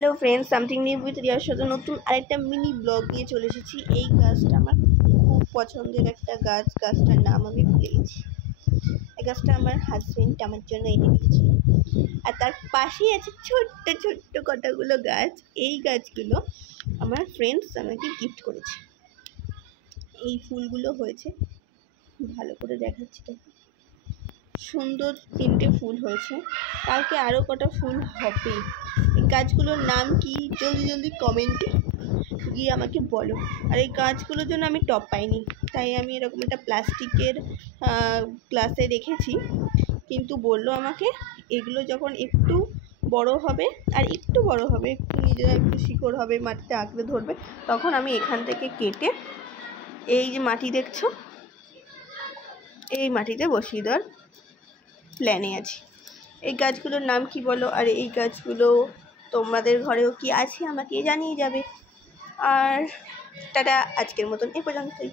Hello friends, something new with রিয়ার সাথে নতুন আরেকটা মিনি ব্লগ নিয়ে চলে এসেছি। এই গাছটা আমার খুব পছন্দের একটা গাছ। গাছটার নাম আমি ভুলে গেছি। এই গাছটা আমার হাজবেন্ড আমার জন্য এনে দিয়েছে। আর তার পাশেই আছে ছোট্ট ছোট্ট কতগুলো গাছ। এই গাছগুলো আমার ফ্রেন্ডস আমাকে গিফট করেছে। এই ফুলগুলো হয়েছে, ভালো করে দেখাচ্ছি তো, সুন্দর তিনটে ফুল হয়েছে। কালকে আরও কটা ফুল হবে। এই গাছগুলোর নাম কি জলদি জলদি কমেন্টে গিয়ে আমাকে বলো। আর এই গাছগুলোর জন্য আমি টব পাইনি, তাই আমি এরকম একটা প্লাস্টিকের গ্লাসে রেখেছি। কিন্তু বললো আমাকে এগুলো যখন একটু বড় হবে, আর একটু বড় হবে, একটু নিজেরা একটু শিকড় হবে, মাটিতে আঁকড়ে ধরবে, তখন আমি এখান থেকে কেটে এই যে মাটি দেখছো, এই মাটিতে বসিয়ে দেওয়ার প্ল্যানে আছি। এই গাছগুলোর নাম কি বলো? আর এই গাছগুলো তোমাদের ঘরেও কি আছে আমাকে জানিয়ে যাবে। আর টাটা, আজকের মতন এ পর্যন্তই।